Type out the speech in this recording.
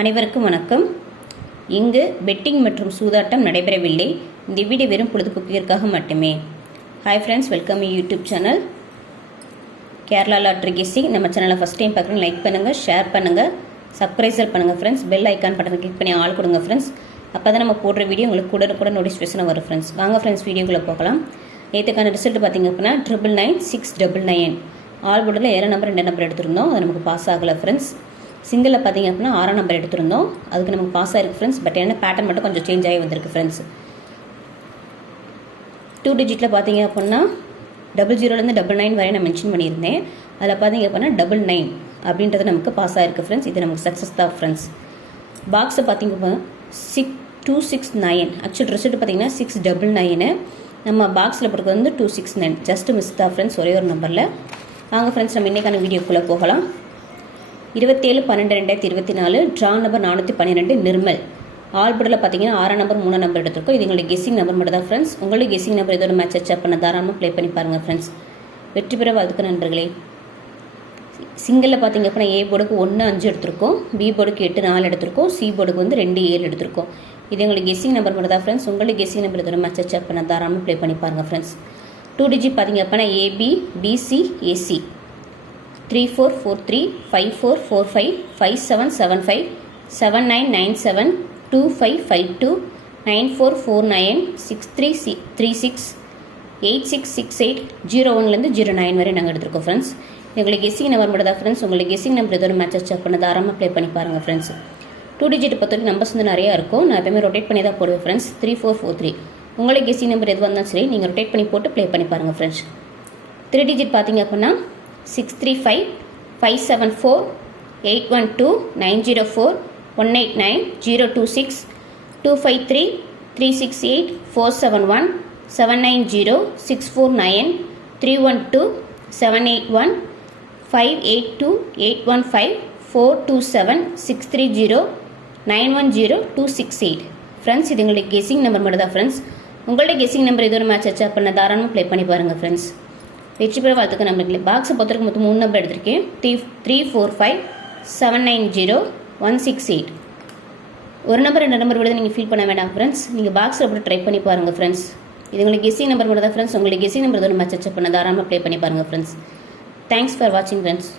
அனைவருக்கும் வணக்கம். இங்கு பெட்டிங் மற்றும் சூதாட்டம் நடைபெறவில்லை. இந்த வீடியோ வெறும் பொழுதுபோக்கிற்காக மட்டுமே. Hi friends, welcome YouTube channel Kerala lottery guessing. நம்ம சேனலை ஃபஸ்ட் டைம் பார்க்குறோம், லைக் பண்ணுங்கள், ஷேர் பண்ணுங்கள், சப்ஸ்கிரைப் பண்ணுங்கள் friends. Bell icon button click பண்ணி ஆள் கொடுங்க ஃப்ரெண்ட்ஸ். அப்போ தான் நம்ம போடுற வீடியோ உங்களுக்கு கூட நோட்டிஃபிகேஷன் வரும் ஃப்ரெண்ட்ஸ். வாங்க ஃப்ரெண்ட்ஸ், வீடியோக்குள்ளே போகலாம். நேற்றுக்கான ரிசல்ட் பார்த்திங்க அப்படின்னா 999 ஆல் போர்டில் 7 நம்பர் 2 நம்பர் எடுத்திருந்தோம். அது நமக்கு பாஸ் ஆகலை ஃப்ரெண்ட்ஸ். சிங்கிளில் பார்த்திங்க அப்படின்னா 6 நம்பர் எடுத்திருந்தோம். அதுக்கு நமக்கு பாஸ் ஆகிருக்கு ஃப்ரெண்ட்ஸ். பட் என்ன பேட்டர்ன் மட்டும் கொஞ்சம் சேஞ்ச் ஆகி வந்திருக்கு ஃப்ரெண்ட்ஸ். 2 டிஜிட்டில் பார்த்திங்க அப்படின்னா 00லேருந்து 99 வரை நான் மென்ஷன் பண்ணியிருந்தேன். அதில் பார்த்திங்க அப்படின்னா 99 அப்படின்றது நமக்கு பாஸ் ஆகிருக்கு ஃப்ரெண்ட்ஸ். இது நமக்கு சக்ஸஸ் தான் ஃப்ரெண்ட்ஸ். பாக்ஸை பார்த்திங்க அப்படின்னா 269 ஆக்சுவல் ரிசல்ட் பார்த்திங்கன்னா 699. நம்ம பாக்ஸில் போடுறது வந்து 269. ஜஸ்ட் மிஸ் தான் ஃப்ரெண்ட்ஸ், ஒரே ஒரு நம்பரில். வாங்க ஃப்ரெண்ட்ஸ், நம்ம இன்றைக்கான வீடியோக்குள்ளே போகலாம். 27/12/2024 ட்ரா நம்பர் 412 நிர்மல். ஆல் போர்டில் பார்த்தீங்கன்னா 6 நம்பர் 3 நம்பர் எடுத்திருக்கோம். இது எங்களுடைய கெஸ்ஸிங் நம்பர் மட்டும் தான் ஃப்ரெண்ட்ஸ். உங்களுக்கு கெஸ்ஸிங் நம்பர் ஏதோ ஒரு மேட்ச் அச்சப் பண்ண தாராளமாக ப்ளே பண்ணி பாருங்கள் ஃப்ரெண்ட்ஸ். வெற்றி பெற வாழ்த்துக்க நண்பர்களே. சிங்கிளில் பார்த்தீங்க அப்படின்னா ஏ போர்டுக்கு 1 5 எடுத்திருக்கோம், பி போர்டுக்கு 8 4 எடுத்திருக்கோம், சி போர்டுக்கு வந்து 2 7 எடுத்திருக்கோம். இது எங்களுக்கு கெஸ்ஸிங் நம்பர் மட்டும் தான் ஃப்ரெண்ட்ஸ். உங்களுக்கு கெஸ்ஸிங் நம்பர் ஏதோ ஒரு மேட்ச் அச்சப் பண்ண தாராளமாக ப்ளே பண்ணி பாருங்கள் ஃப்ரெண்ட்ஸ். 2 டிஜிட் பார்த்தீங்க அப்படின்னா ஏபி பிசி ஏசி 3443 5445 5775 7997 2552 9449 6336 8668 01லேருந்து 09 வரை நாங்கள் எடுத்திருக்கோம் ஃப்ரெண்ட்ஸ். எங்களுக்கு கெஸ்ஸிங் நம்பர் மட்டும் தான் ஃப்ரெண்ட்ஸ். உங்களுக்கு கெஸ்ஸிங் நம்பர் ஏதோ ஒரு மேட்ச் செக் பண்ண தாராளமாக ப்ளே பண்ணி பாருங்கள் ஃப்ரெண்ட்ஸ். 2 டிஜிட் பொறுத்தவரைக்கும் நம்பர்ஸ் வந்து நிறையா இருக்கும். நான் எப்பவுமே ரொட்டேட் பண்ணி தான் போடுவேன் ஃப்ரெண்ட்ஸ். 3443 உங்களுக்கு கெஸ்ஸிங் நம்பர் எது வந்தாலும் சரி நீங்கள் ரொட்டேட் பண்ணி போட்டு ப்ளே பண்ணி பாருங்கள் ஃப்ரெண்ட்ஸ். 3 டிஜிட் பார்த்தீங்க அப்படின்னா 635 574 812 904 189 026 253 368 471 790 649 312 781 582 815 427 630 910 268 ஃப்ரெண்ட்ஸ். இது எங்களுக்கு கெஸ்ஸிங் நம்பர் மட்டும் தான் ஃப்ரெண்ட்ஸ். உங்களுடைய கெஸ்ஸிங் நம்பர் ஏதோ ஒரு மேட்ச் அச்சா பண்ண தாராளமாக ப்ளே பண்ணி பாருங்கள் ஃப்ரெண்ட்ஸ். வெற்றி பெற வாழ்த்துக்க நம்பர்களே. பாக்ஸை பொறுத்தவரைக்கும் மொத்தம் 3 நம்பர் எடுத்திருக்கேன். 345 790 168. ஒரு நம்பர் 2 நம்பர் விட நீங்கள் ஃபீல் பண்ண வேண்டாம் ஃப்ரெண்ட்ஸ். நீங்கள் பாக்ஸில் போட்டு ட்ரை பண்ணி பாருங்கள் ஃப்ரெண்ட்ஸ். இது உங்களுக்கு கெஸ்ஸிங் நம்பர் மட்டும் தான் ஃப்ரெண்ட்ஸ். உங்களுக்கு கெஸ்ஸிங் நம்பர் ஏதோ ஒரு மேட்ச் அச்சப் பண்ண தாராளமாக ப்ளே பண்ணி பாருங்கள் ஃப்ரெண்ட்ஸ். தேங்க்ஸ் ஃபார் வாட்சிங் ஃப்ரெண்ட்ஸ்.